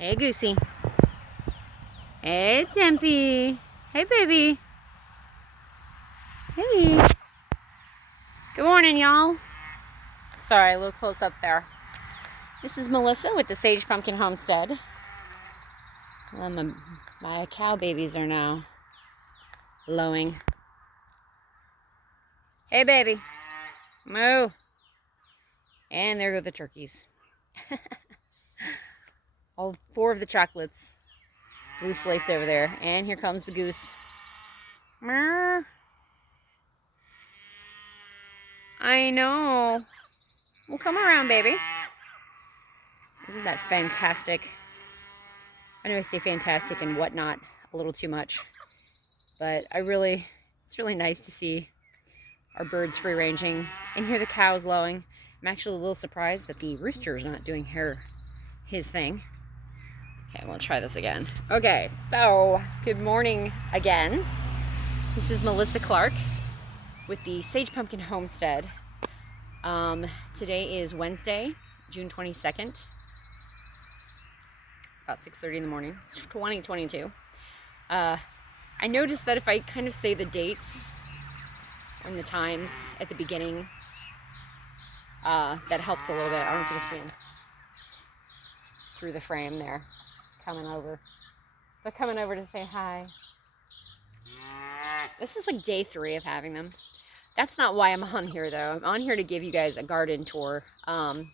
Hey, Goosey. Hey, Tempe. Hey, baby. Hey. Good morning, y'all. Sorry, a little close up there. This is Melissa with the Sage Pumpkin Homestead. My cow babies are now lowing. Hey, baby. Moo. And there go the turkeys. All 4 of the chocolates. Blue slates over there. And here comes the goose. Meow. I know. Well, come around, baby. Isn't that fantastic? I know I say fantastic and whatnot a little too much. But it's really nice to see our birds free ranging and hear the cows lowing. I'm actually a little surprised that the rooster is not doing his thing. Okay, we'll try this again. Okay, so good morning again. This is Melissa Clark with the Sage Pumpkin Homestead. Today is Wednesday, June 22nd. It's about 6:30 in the morning. It's 2022. I noticed that if I kind of say the dates and the times at the beginning, that helps a little bit. I don't know if you can see them through the frame there. They're coming over to say hi. This is like day 3 of having them. That's not why I'm on here though. I'm on here to give you guys a garden tour. I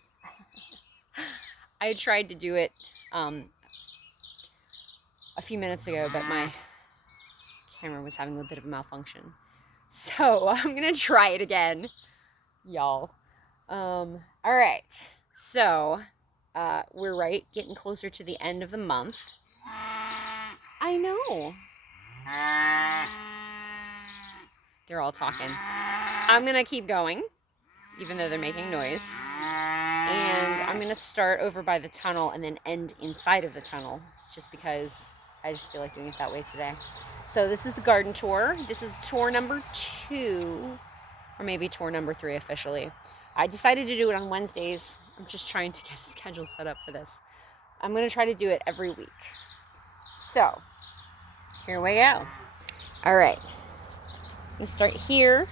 tried to do it a few minutes ago, but my camera was having a bit of a malfunction. So I'm gonna try it again, y'all. All right, so we're getting closer to the end of the month. I know. They're all talking. I'm gonna keep going, even though they're making noise. And I'm gonna start over by the tunnel and then end inside of the tunnel, just because I just feel like doing it that way today. So this is the garden tour. This is tour number 2, or maybe tour number 3 officially. I decided to do it on Wednesdays. I'm just trying to get a schedule set up for this. I'm gonna try to do it every week. So, here we go. All right, we start here.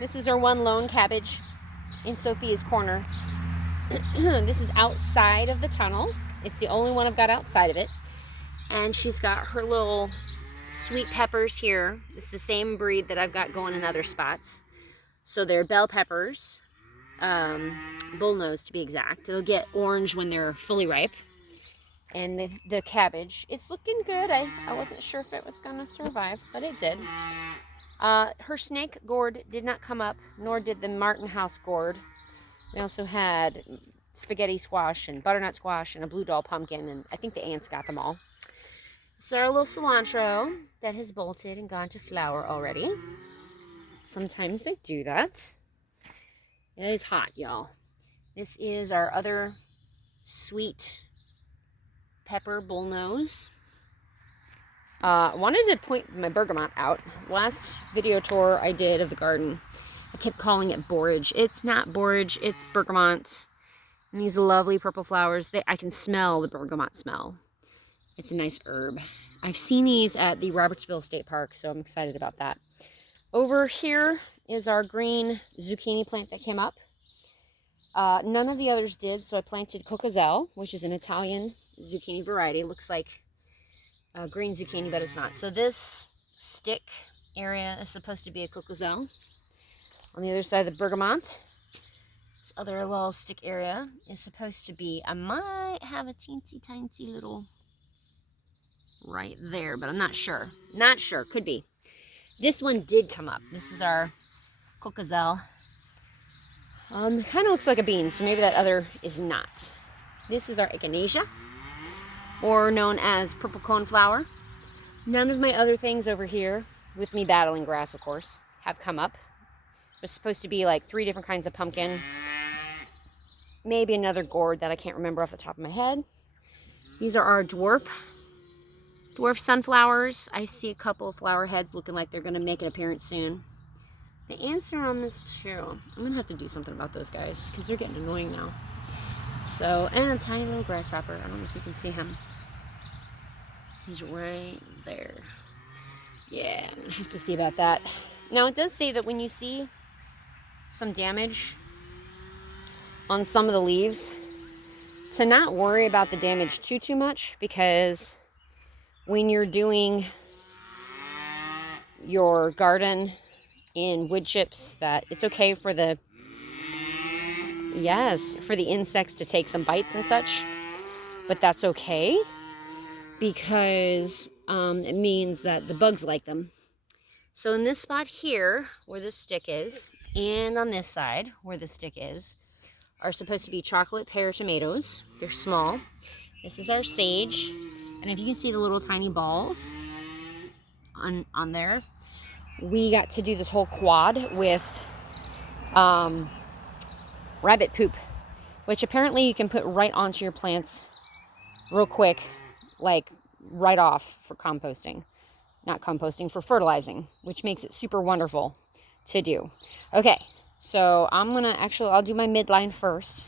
This is our one lone cabbage in Sophia's corner. This is outside of the tunnel. It's the only one I've got outside of it. And she's got her little sweet peppers here. It's the same breed that I've got going in other spots. So they're bell peppers, bullnose to be exact. They'll get orange when they're fully ripe. And the cabbage, it's looking good. I wasn't sure if it was gonna survive, but it did. Her snake gourd did not come up, nor did the Martin House gourd. We also had spaghetti squash and butternut squash and a blue doll pumpkin, and I think the ants got them all. So our little cilantro that has bolted and gone to flower already. Sometimes they do that. It is hot, y'all. This is our other sweet pepper bullnose. I wanted to point my bergamot out. Last video tour I did of the garden, I kept calling it borage. It's not borage, it's bergamot. And these lovely purple flowers, I can smell the bergamot smell. It's a nice herb. I've seen these at the Robertsville State Park, so I'm excited about that. Over here is our green zucchini plant that came up. None of the others did, so I planted Cocozelle, which is an Italian zucchini variety. It looks like green zucchini, but it's not. So this stick area is supposed to be a Cocozelle. On the other side of the bergamot, this other little stick area is supposed to be, I might have a teensy tiny little right there, but I'm not sure. Not sure, could be. This one did come up. This is our Cocozelle. It kind of looks like a bean, so maybe that other is not. This is our echinacea, or known as purple coneflower. None of my other things over here, with me battling grass, of course, have come up. There's supposed to be like 3 different kinds of pumpkin. Maybe another gourd that I can't remember off the top of my head. These are our dwarf sunflowers. I see a couple of flower heads looking like they're going to make an appearance soon. The ants are on this too. I'm going to have to do something about those guys because they're getting annoying now. So, and a tiny little grasshopper. I don't know if you can see him. He's right there. Yeah, I'm gonna have to see about that. Now, it does say that when you see some damage on some of the leaves, to not worry about the damage too much, because when you're doing your garden in wood chips, that it's okay for the insects to take some bites and such, but that's okay because it means that the bugs like them. So in this spot here where this stick is, and on this side where the stick is, are supposed to be chocolate pear tomatoes. They're small. This is our sage, and if you can see the little tiny balls on there, we got to do this whole quad with rabbit poop, which apparently you can put right onto your plants real quick, like right off for composting. Not composting, for fertilizing, which makes it super wonderful to do. Okay, so I'll do my midline first.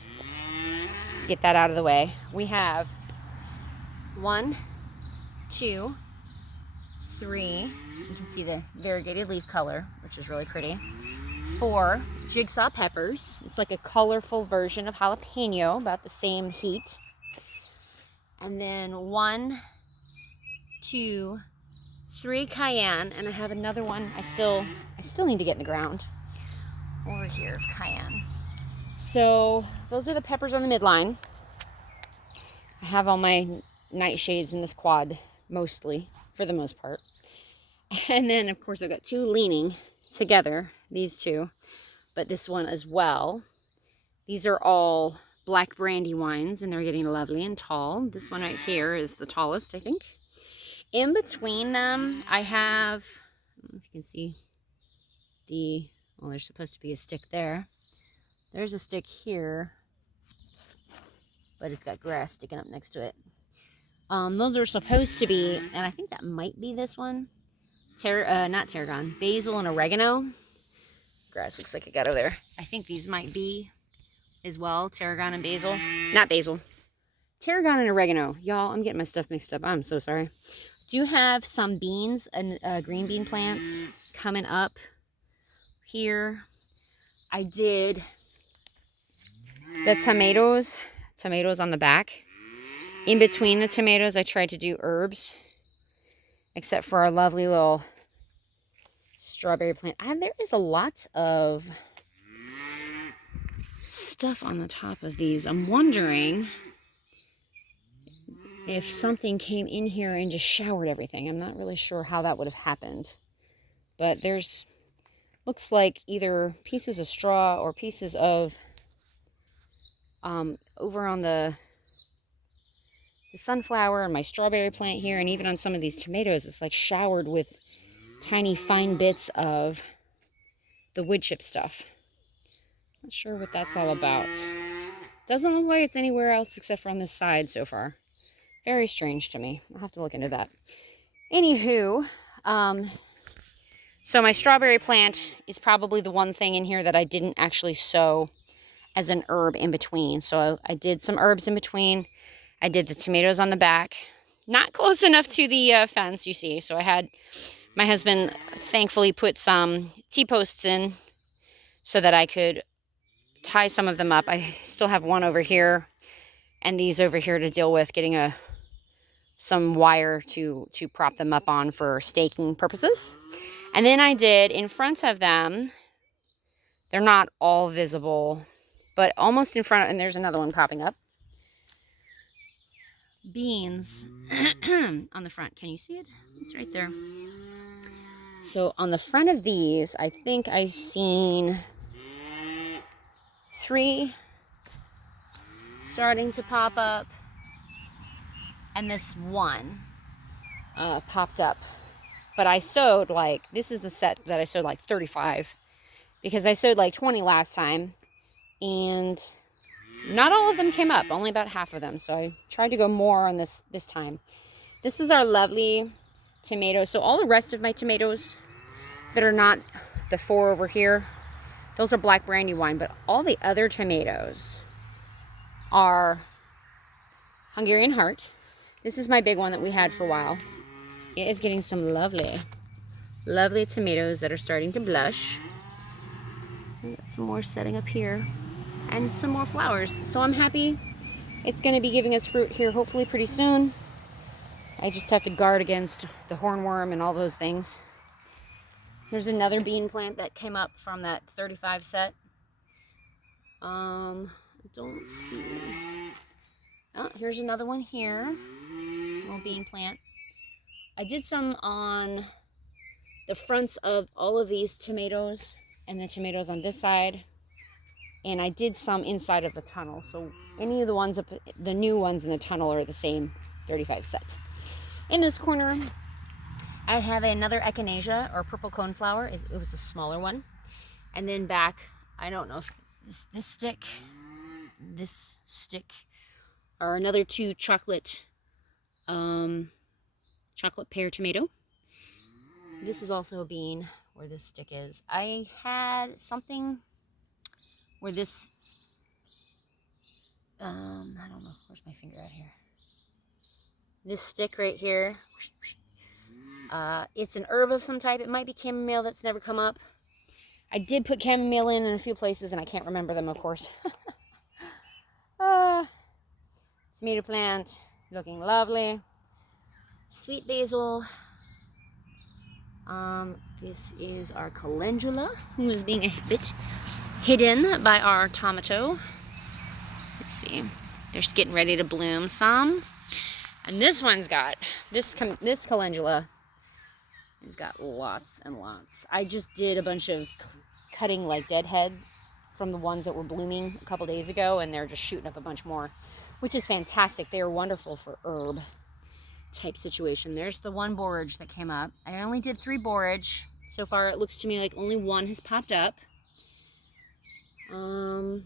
Let's get that out of the way. We have 1, 2, 3. You can see the variegated leaf color, which is really pretty. 4 jigsaw peppers. It's like a colorful version of jalapeno, about the same heat. And then 1, 2, 3 cayenne, and I have another one I still need to get in the ground over here of cayenne. So those are the peppers on the midline. I have all my nightshades in this quad, mostly, for the most part. And then, of course, I've got 2 leaning together, these 2, but this one as well. These are all black brandy wines, and they're getting lovely and tall. This one right here is the tallest, I think. In between them, I have, I don't know if you can see there's supposed to be a stick there. There's a stick here, but it's got grass sticking up next to it. Those are supposed to be, and I think that might be this one, not tarragon, basil and oregano. Grass looks like it got over there. I think these might be as well, tarragon and basil. Not basil. Tarragon and oregano. Y'all, I'm getting my stuff mixed up. I'm so sorry. Do have some beans and green bean plants coming up here. I did the tomatoes on the back. In between the tomatoes, I tried to do herbs, except for our lovely little strawberry plant. And there is a lot of stuff on the top of these. I'm wondering if something came in here and just showered everything. I'm not really sure how that would have happened. But looks like either pieces of straw or pieces of, over on the sunflower and my strawberry plant here, and even on some of these tomatoes, it's like showered with tiny fine bits of the wood chip stuff. Not sure what that's all about. Doesn't look like it's anywhere else except for on this side so far. Very strange to me. I'll have to look into that. Anywho, so my strawberry plant is probably the one thing in here that I didn't actually sow as an herb in between. So I did some herbs in between. I did the tomatoes on the back. Not close enough to the fence, you see. So I had my husband thankfully put some T-posts in so that I could tie some of them up. I still have one over here and these over here to deal with, getting some wire to prop them up on for staking purposes. And then I did in front of them, they're not all visible, but almost in front, and there's another one popping up, beans on the front. Can you see it? It's right there. So on the front of these, I think I've seen 3 starting to pop up, and this one popped up. But I sowed this is the set that I sowed 35, because I sowed 20 last time, and not all of them came up, only about half of them. So I tried to go more on this time. This is our lovely tomato. So all the rest of my tomatoes that are not the 4 over here, those are black brandy wine, but all the other tomatoes are Hungarian heart. This is my big one that we had for a while. It is getting some lovely, lovely tomatoes that are starting to blush. I got some more setting up here and some more flowers. So I'm happy. It's going to be giving us fruit here hopefully pretty soon. I just have to guard against the hornworm and all those things. There's another bean plant that came up from that 35 set. I don't see. Oh, here's another one here. Little bean plant. I did some on the fronts of all of these tomatoes and the tomatoes on this side. And I did some inside of the tunnel. So any of the ones, the new ones in the tunnel are the same 35 set. In this corner, I have another echinacea or purple coneflower. It was a smaller one. And then back, I don't know if this stick, are another two chocolate pear tomato. This is also a bean where this stick is. I had something where this, I don't know, where's my finger at here? This stick right here, it's an herb of some type. It might be chamomile that's never come up. I did put chamomile in a few places and I can't remember them, of course. Tomato plant, looking lovely. Sweet basil. This is our calendula, who is being a bit hidden by our tomato. Let's see, they're just getting ready to bloom some. And this one's got, this calendula has got lots and lots. I just did a bunch of cutting like deadhead from the ones that were blooming a couple days ago, and they're just shooting up a bunch more, which is fantastic. They are wonderful for herb type situation. There's the one borage that came up. I only did 3 borage. So far it looks to me like only one has popped up. Purple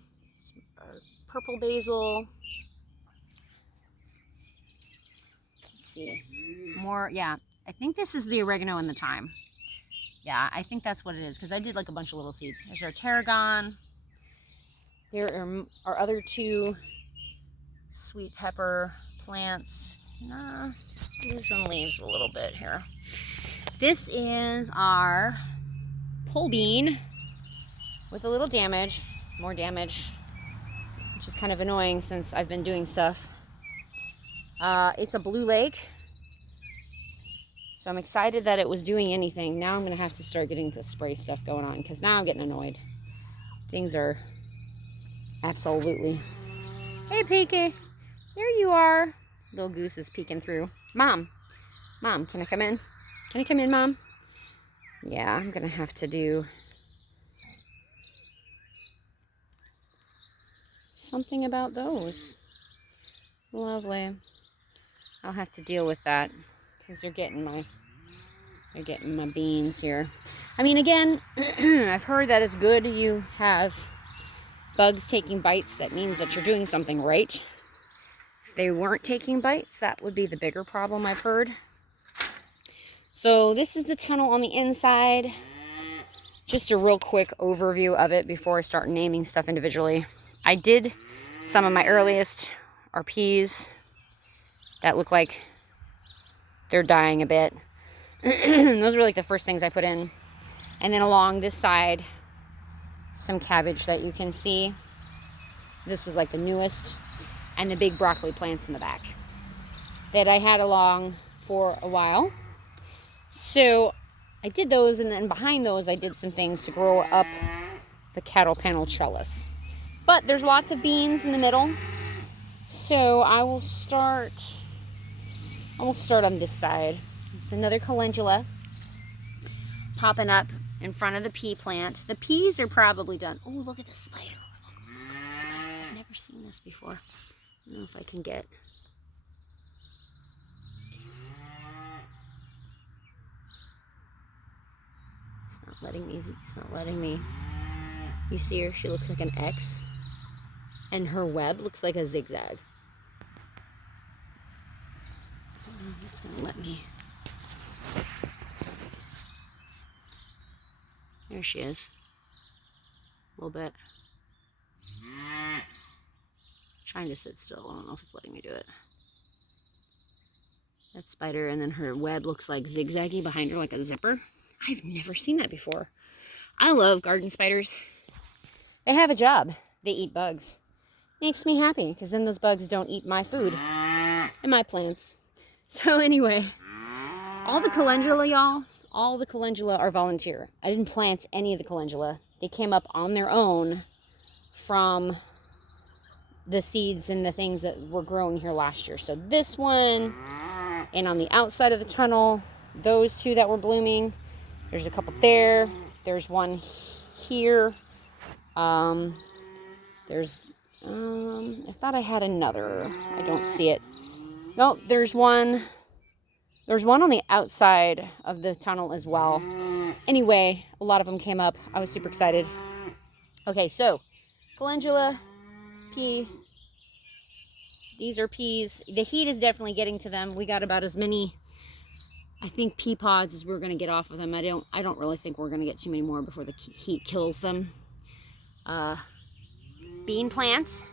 basil. Let's see. More, yeah. I think this is the oregano and the thyme. Yeah, I think that's what it is, because I did like a bunch of little seeds. There's our tarragon. There are other 2 sweet pepper plants. Nah, losing leaves a little bit here. This is our pole bean with a little damage, more damage, which is kind of annoying since I've been doing stuff. It's a blue lake, so I'm excited that it was doing anything. Now I'm going to have to start getting the spray stuff going on, because now I'm getting annoyed. Things are absolutely... Hey, Peeky, there you are. Little goose is peeking through. Mom, can I come in? Can I come in, Mom? Yeah, I'm going to have to do something about those. Lovely. I'll have to deal with that, because they're getting my beans here. I mean, again, I've heard that it's good you have bugs taking bites. That means that you're doing something right. If they weren't taking bites, that would be the bigger problem, I've heard. So this is the tunnel on the inside. Just a real quick overview of it before I start naming stuff individually. I did some of my earliest are peas that look like they're dying a bit. Those were like the first things I put in. And then along this side, some cabbage that you can see. This was like the newest. And the big broccoli plants in the back that I had along for a while. So I did those, and then behind those I did some things to grow up the cattle panel trellis. But there's lots of beans in the middle, so I will start on this side. It's another calendula popping up in front of the pea plant. The peas are probably done. Oh, look at the spider. Look at the spider. I've never seen this before. I don't know if I can get... It's not letting me. It's not letting me. You see her? She looks like an X. And her web looks like a zigzag. I don't know if it's going to let me. There she is. A little bit. trying to sit still. I don't know if it's letting me do it. That spider, and then her web looks like zigzaggy behind her like a zipper. I've never seen that before. I love garden spiders. They have a job. They eat bugs. Makes me happy, because then those bugs don't eat my food and my plants. So anyway, all the calendula, y'all, all the calendula are volunteer. I didn't plant any of the calendula. They came up on their own from the seeds and the things that were growing here last year. So this one, and on the outside of the tunnel, those two that were blooming. There's a couple there. There's one here. I thought I had another. I don't see it. Nope, there's one. There's one on the outside of the tunnel as well. Anyway, a lot of them came up. I was super excited. Okay, so calendula, pea. These are peas. The heat is definitely getting to them. We got about as many, I think, pea pods as we're going to get off of them. I don't really think we're going to get too many more before the heat kills them. Bean plants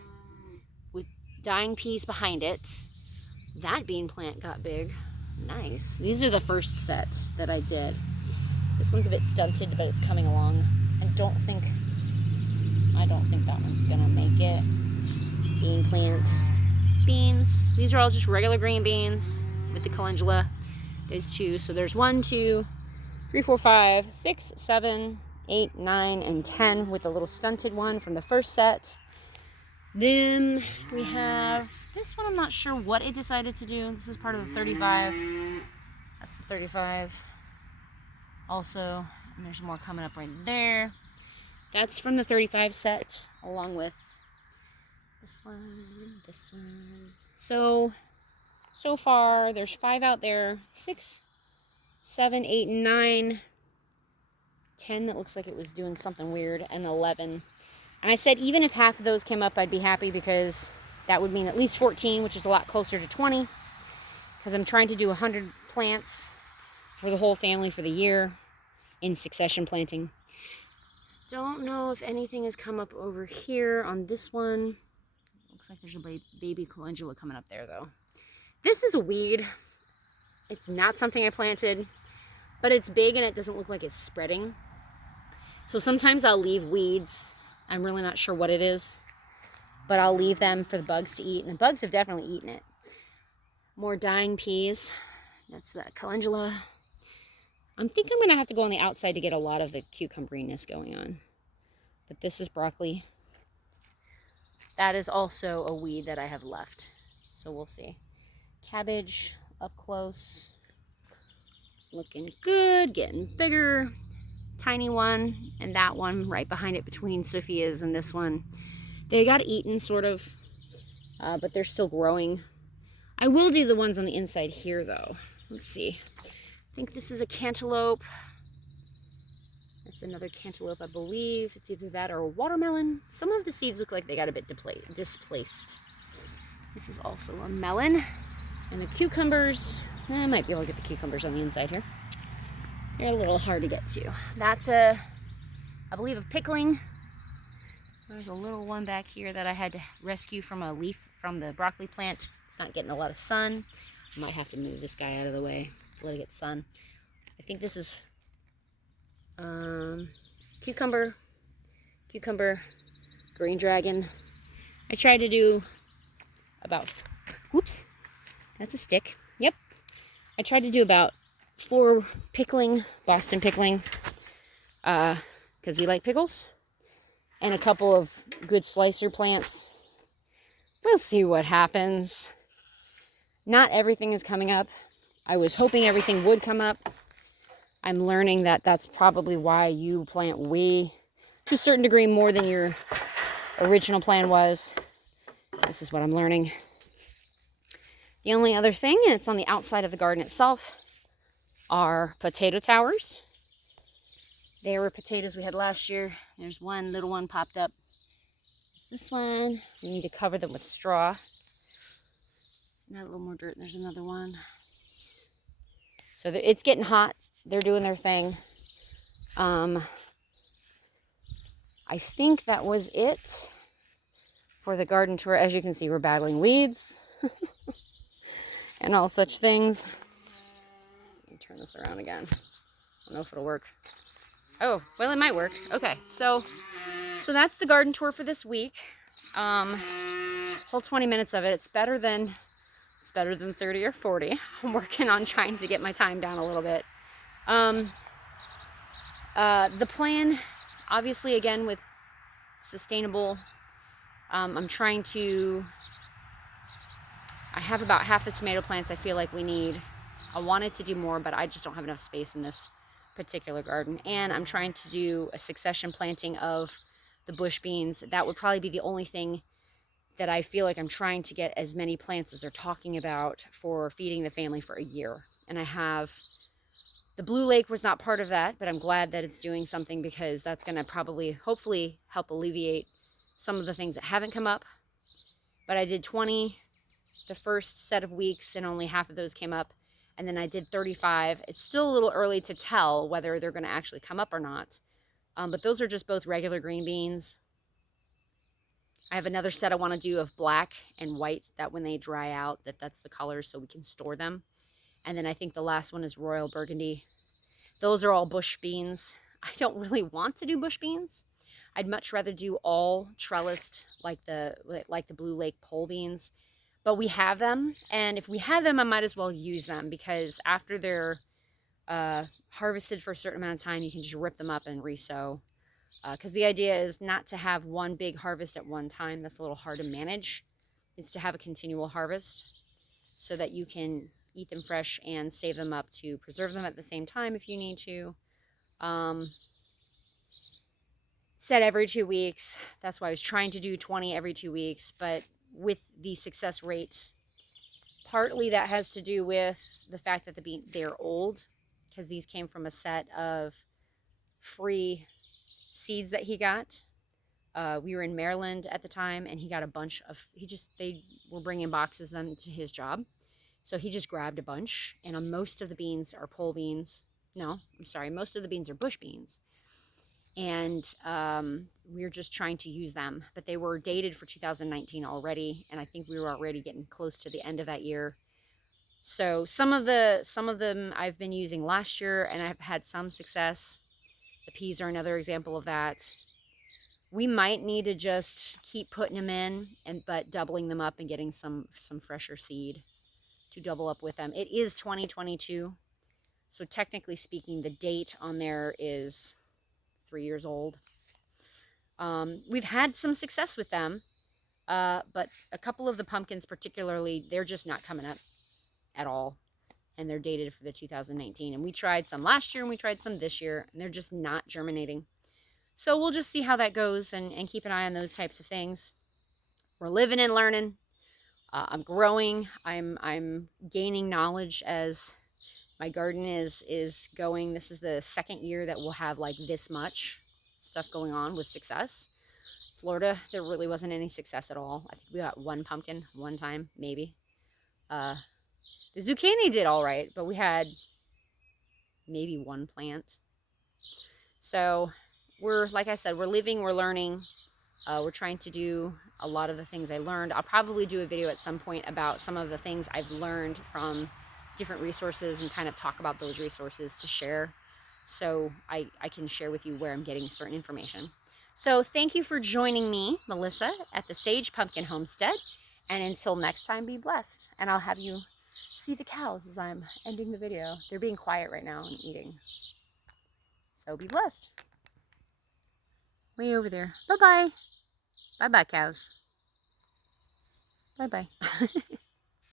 with dying peas behind it. That bean plant got big. Nice. These are the first set that I did. This one's a bit stunted, but it's coming along. I don't think that one's gonna make it. Bean plant. Beans. These are all just regular green beans with the calendula. There's two. So there's 1, 2, 3, 4, 5, 6, 7, 8, 9, and 10 with the little stunted one from the first set. Then we have this one. I'm not sure what it decided to do. This is part of the 35. That's the 35. Also, and there's more coming up right there. That's from the 35 set, along with this one. So far, there's 5 out there. 6, 7, 8, 9. 10 that looks like it was doing something weird, and 11. And I said even if half of those came up, I'd be happy, because that would mean at least 14, which is a lot closer to 20, because I'm trying to do 100 plants for the whole family for the year in succession planting. Don't know if anything has come up over here on this one. Looks like there's a baby calendula coming up there, though. This is a weed. It's not something I planted, but it's big and it doesn't look like it's spreading. So sometimes I'll leave weeds. I'm really not sure what it is, but I'll leave them for the bugs to eat, and the bugs have definitely eaten it. More dying peas. That's that calendula. I think I'm going to have to go on the outside to get a lot of the cucumberiness going on. But this is broccoli. That is also a weed that I have left, so we'll see. Cabbage up close. Looking good, getting bigger. Tiny one, and that one right behind it between Sophia's and this one. They got eaten, sort of, but they're still growing. I will do the ones on the inside here, though. Let's see. I think this is a cantaloupe. That's another cantaloupe, I believe. It's either that or a watermelon. Some of the seeds look like they got a bit displaced. This is also a melon. And the cucumbers, I might be able to get the cucumbers on the inside here. They're a little hard to get to. That's I believe, a pickling. There's a little one back here that I had to rescue from a leaf from the broccoli plant. It's not getting a lot of sun. I might have to move this guy out of the way to let it get sun. I think this is cucumber, green dragon. I tried to do about, whoops, that's a stick. Yep. I tried to do about 4 pickling, Boston pickling, because we like pickles, and a couple of good slicer plants. We'll see what happens. Not everything is coming up. I was hoping everything would come up. I'm learning that that's probably why you plant way, to a certain degree, more than your original plan was. This is what I'm learning. The only other thing, and it's on the outside of the garden itself, are potato towers. They were potatoes we had last year. There's one little one popped up. There's this one. We need to cover them with straw. Got a little more dirt. There's another one. So it's getting hot. They're doing their thing. I think that was it for the garden tour. As you can see, we're battling weeds and all such things. Let me turn this around again. I don't know if it'll work. Oh, well, it might work. Okay, so that's the garden tour for this week. Whole 20 minutes of it. It's better than 30 or 40. I'm working on trying to get my time down a little bit. The plan, obviously, again, with sustainable, I'm trying to, I have about half the tomato plants I feel like we need. I wanted to do more, but I just don't have enough space in this particular garden. And I'm trying to do a succession planting of the bush beans. That would probably be the only thing that I feel like I'm trying to get as many plants as they're talking about for feeding the family for a year. And I have, the Blue Lake was not part of that, but I'm glad that it's doing something, because that's going to probably, hopefully, help alleviate some of the things that haven't come up. But I did 20 the first set of weeks, and only half of those came up. And then I did 35. It's still a little early to tell whether they're going to actually come up or not. But those are just both regular green beans. I have another set I want to do of black and white, that when they dry out, that's the colors so we can store them. And then I think the last one is royal burgundy. Those are all bush beans. I don't really want to do bush beans. I'd much rather do all trellised, like the Blue Lake pole beans. But we have them, and if we have them, I might as well use them, because after they're harvested for a certain amount of time, you can just rip them up and re-sow. Because the idea is not to have one big harvest at one time. That's a little hard to manage. It's to have a continual harvest so that you can eat them fresh and save them up to preserve them at the same time if you need to. Said every 2 weeks. That's why I was trying to do 20 every 2 weeks, but with the success rate, partly that has to do with the fact that they're old, because these came from a set of free seeds that he got. We were in Maryland at the time, and he got a bunch of, they were bringing boxes then to his job. So he just grabbed a bunch, and most of the beans are pole beans. No, I'm sorry, most of the beans are bush beans. And we were just trying to use them, but they were dated for 2019 already, and I think we were already getting close to the end of that year. So some of them I've been using last year, and I've had some success. The peas are another example of that. We might need to just keep putting them in, but doubling them up and getting some fresher seed to double up with them. It is 2022, so technically speaking, the date on there is 3 years old. We've had some success with them, but a couple of the pumpkins particularly, they're just not coming up at all, and they're dated for the 2019. And we tried some last year, and we tried some this year, and they're just not germinating. So we'll just see how that goes, and keep an eye on those types of things. We're living and learning. I'm growing. I'm gaining knowledge as my garden is going. This is the second year that we'll have like this much stuff going on with success. Florida, there really wasn't any success at all. I think we got one pumpkin one time, maybe. The zucchini did all right, but we had maybe one plant. So like I said, we're living, we're learning. We're trying to do a lot of the things I learned. I'll probably do a video at some point about some of the things I've learned from different resources, and kind of talk about those resources to share, so I can share with you where I'm getting certain information. So thank you for joining me, Melissa, at the Sage Pumpkin Homestead, and until next time, be blessed. And I'll have you see the cows as I'm ending the video. They're being quiet right now and eating, so be blessed. Way over there. Bye-bye. Bye-bye, cows. Bye-bye.